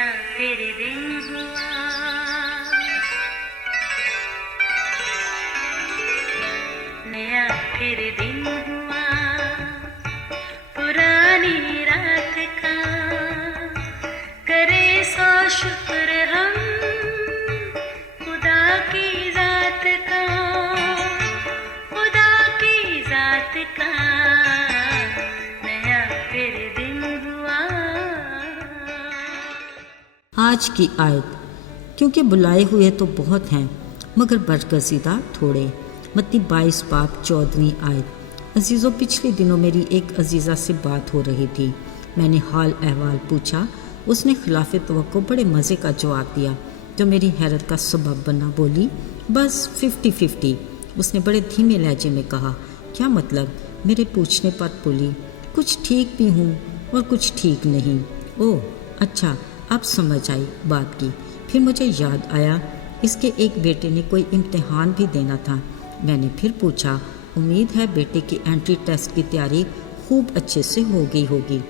नया फिर दिन हुआ, नया फिर दिन हुआ, पुरानी रात का करे सो शुक्र हम खुदा की जात का, खुदा की जात का नया फिर दिन हुआ। आज की आयत, क्योंकि बुलाए हुए तो बहुत हैं मगर बरगज़ीदा थोड़े। मत्ती 22 बाब 14वीं आयत। अजीज़ों, पिछले दिनों मेरी एक अजीज़ा से बात हो रही थी। मैंने हाल अहवाल पूछा। उसने खिलाफ तवक्को बड़े मज़े का जवाब दिया जो मेरी हैरत का सबब बना। बोली, बस 50-50। उसने बड़े धीमे लहजे में कहा। क्या मतलब? मेरे पूछने पर बोली, कुछ ठीक भी हूँ और कुछ ठीक नहीं। ओह अच्छा, अब समझ आई बात की। फिर मुझे याद आया इसके एक बेटे ने कोई इम्तिहान भी देना था। मैंने फिर पूछा, उम्मीद है बेटे की एंट्री टेस्ट की तैयारी खूब अच्छे से हो गई होगी।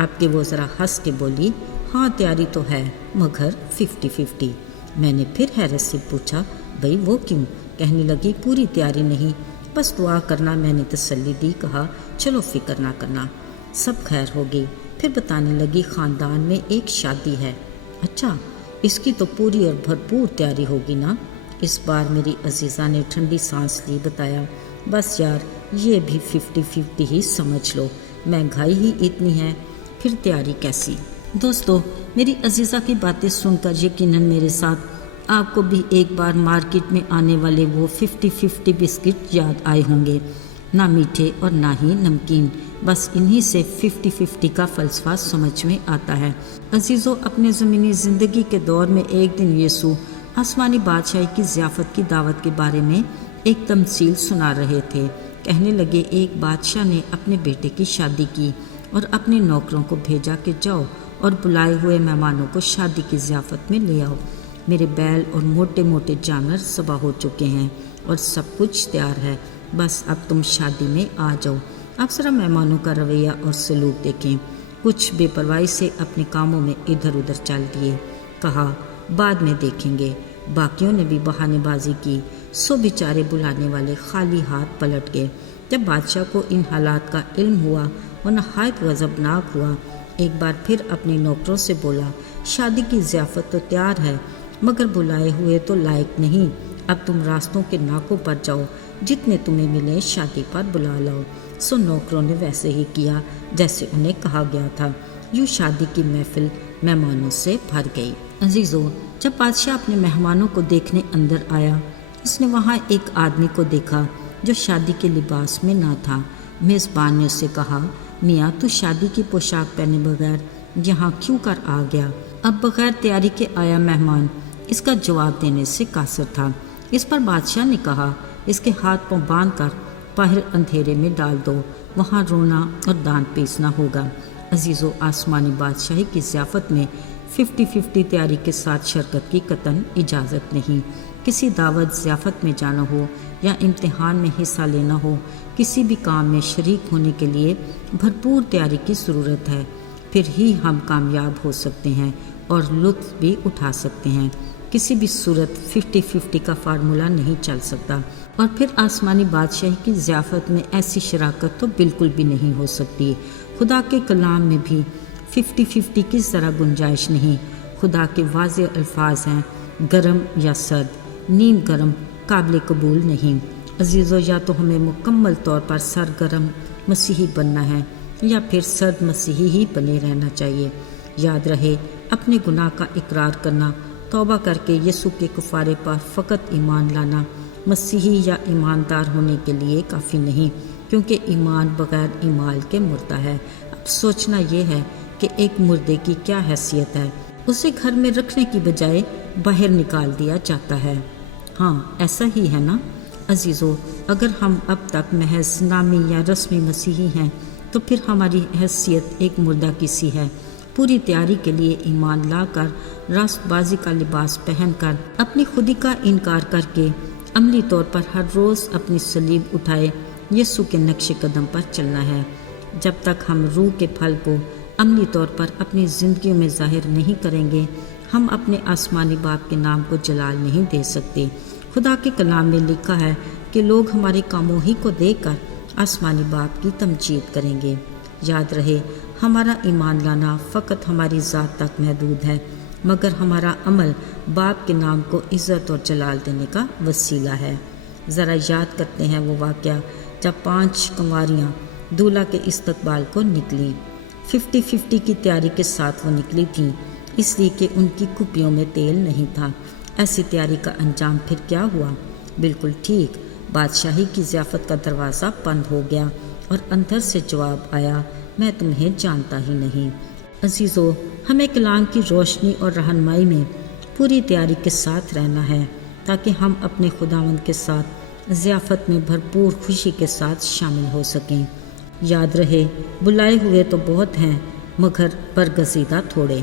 आपके वो ज़रा हंस के बोली, हाँ तैयारी तो है मगर 50-50। मैंने फिर हैरत से पूछा, भाई वो क्यों? कहने लगी, पूरी तैयारी नहीं, बस दुआ करना। मैंने तसल्ली दी, कहा चलो फिक्र ना करना, सब खैर होगी। फिर बताने लगी, ख़ानदान में एक शादी है। अच्छा, इसकी तो पूरी और भरपूर तैयारी होगी ना? इस बार मेरी अजीज़ा ने ठंडी सांस ली, बताया, बस यार ये भी 50-50 ही समझ लो, महंगाई ही इतनी है, फिर तैयारी कैसी। दोस्तों, मेरी अजीज़ा की बातें सुनकर यकीनन मेरे साथ आपको भी एक बार मार्केट में आने वाले वो 50-50 बिस्किट याद आए होंगे, ना मीठे और ना ही नमकीन। बस इन्हीं से 50-50 का फ़लसफ़ा समझ में आता है। अजीज़ों, अपने ज़मीनी ज़िंदगी के दौर में एक दिन यीशु आसमानी बादशाही की ज़ियाफ़त की दावत के बारे में एक तमसील सुना रहे थे। कहने लगे, एक बादशाह ने अपने बेटे की शादी की और अपने नौकरों को भेजा कि जाओ और बुलाए हुए मेहमानों को शादी की ज़ियाफ़त में ले आओ। मेरे बैल और मोटे मोटे जानवर ज़बा हो चुके हैं और सब कुछ तैयार है, बस अब तुम शादी में आ जाओ। आप ज़रा मेहमानों का रवैया और सलूक देखें। कुछ बेपरवाही से अपने कामों में इधर उधर चल दिए। कहा, बाद में देखेंगे। बाकियों ने भी बहानेबाजी की। सो बेचारे बुलाने वाले खाली हाथ पलट गए। जब बादशाह को इन हालात का इल्म हुआ वो नहायत गज़बनाक हुआ। एक बार फिर अपने नौकरों से बोला, शादी की ज़ियाफ़त तो तैयार है मगर बुलाए हुए तो लायक नहीं। अब तुम रास्तों के नाकों पर जाओ, जितने तुम्हें मिले शादी पर बुला लाओ। सो नौकरों ने वैसे ही किया जैसे उन्हें कहा गया था। यूँ शादी की महफिल मेहमानों से भर गई। अजीज़ों, जब बादशाह अपने मेहमानों को देखने अंदर आया, उसने वहाँ एक आदमी को देखा जो शादी के लिबास में ना था। मेज़बान ने उससे कहा, मियाँ तू शादी की पोशाक पहने बगैर यहाँ क्यों कर आ गया? अब बगैर तैयारी के आया मेहमान इसका जवाब देने से कासिर था। इस पर बादशाह ने कहा, इसके हाथ पांव बांध कर बाहर अंधेरे में डाल दो, वहाँ रोना और दांत पीसना होगा। अजीज़ों, आसमानी बादशाही की ज़ियाफ़त में 50-50 तैयारी के साथ शिरकत की कतन इजाज़त नहीं। किसी दावत ज़ियाफ़त में जाना हो या इम्तिहान में हिस्सा लेना हो, किसी भी काम में शरीक होने के लिए भरपूर तैयारी की ज़रूरत है। फिर ही हम कामयाब हो सकते हैं और लुत्फ़ भी उठा सकते हैं। किसी भी सूरत 50-50 का फार्मूला नहीं चल सकता। और फिर आसमानी बादशाही की ज़ियाफ़त में ऐसी शराकत तो बिल्कुल भी नहीं हो सकती। खुदा के कलाम में भी 50-50 की ज़रा गुंजाइश नहीं। खुदा के वाज़ेह अल्फाज हैं, गरम या सर्द, नीम गरम काबिल कबूल नहीं। अजीज़ों, या तो हमें मुकम्मल तौर पर सरगरम मसीही बनना है या फिर सर्द मसीही ही बने रहना चाहिए। याद रहे, अपने गुनाह का इकरार करना, तौबा करके यीशु के कफ़ारे पर फ़कत ईमान लाना मसीही या ईमानदार होने के लिए काफ़ी नहीं, क्योंकि ईमान बग़ैर ईमाल के मुर्दा है। अब सोचना ये है कि एक मुर्दे की क्या हैसियत है, उसे घर में रखने की बजाय बाहर निकाल दिया जाता है। हाँ, ऐसा ही है ना अजीज़ों? अगर हम अब तक महज नामी या रस्मी मसीही हैं तो फिर हमारी हैसियत एक मुर्दा की सी है। पूरी तैयारी के लिए ईमान लाकर, रास्तबाजी का लिबास पहनकर, अपनी खुदी का इनकार करके अमली तौर पर हर रोज़ अपनी सलीब उठाए यीशु के नक्शे कदम पर चलना है। जब तक हम रूह के फल को عملی طور پر اپنی زندگیوں میں ظاہر نہیں کریں گے، ہم اپنے آسمانی باپ کے نام کو جلال نہیں دے سکتے۔ خدا کے کلام میں لکھا ہے کہ لوگ ہمارے کاموں ہی کو دیکھ کر آسمانی باپ کی تمجید کریں گے۔ یاد رہے، ہمارا ایمان لانا فقط ہماری ذات تک محدود ہے، مگر ہمارا عمل باپ کے نام کو عزت اور جلال دینے کا وسیلہ ہے۔ ذرا یاد کرتے ہیں وہ واقعہ جب 5 کنواریاں دولہا کے استقبال کو نکلیں۔ 50-50 کی تیاری کے ساتھ وہ نکلی تھیں، اس لیے کہ ان کی کپیوں میں تیل نہیں تھا۔ ایسی تیاری کا انجام پھر کیا ہوا؟ بالکل ٹھیک، بادشاہی کی ضیافت کا دروازہ بند ہو گیا اور اندر سے جواب آیا، میں تمہیں جانتا ہی نہیں۔ عزیزو، ہمیں کلام کی روشنی اور رہنمائی میں پوری تیاری کے ساتھ رہنا ہے تاکہ ہم اپنے خداوند کے ساتھ ضیافت میں بھرپور خوشی کے ساتھ شامل ہو سکیں۔ یاد رہے، بلائے ہوئے تو بہت ہیں مگر برگزیدہ تھوڑے۔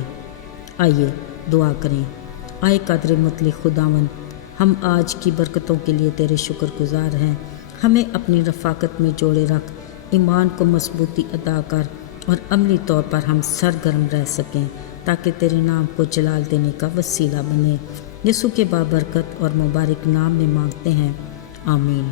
آئیے دعا کریں۔ آئے قادر مطلق خداوند، ہم آج کی برکتوں کے لیے تیرے شکر گزار ہیں۔ ہمیں اپنی رفاقت میں جوڑے رکھ، ایمان کو مضبوطی عطا کر اور عملی طور پر ہم سرگرم رہ سکیں تاکہ تیرے نام کو جلال دینے کا وسیلہ بنے۔ یسوع کے بابرکت اور مبارک نام میں مانگتے ہیں، آمین۔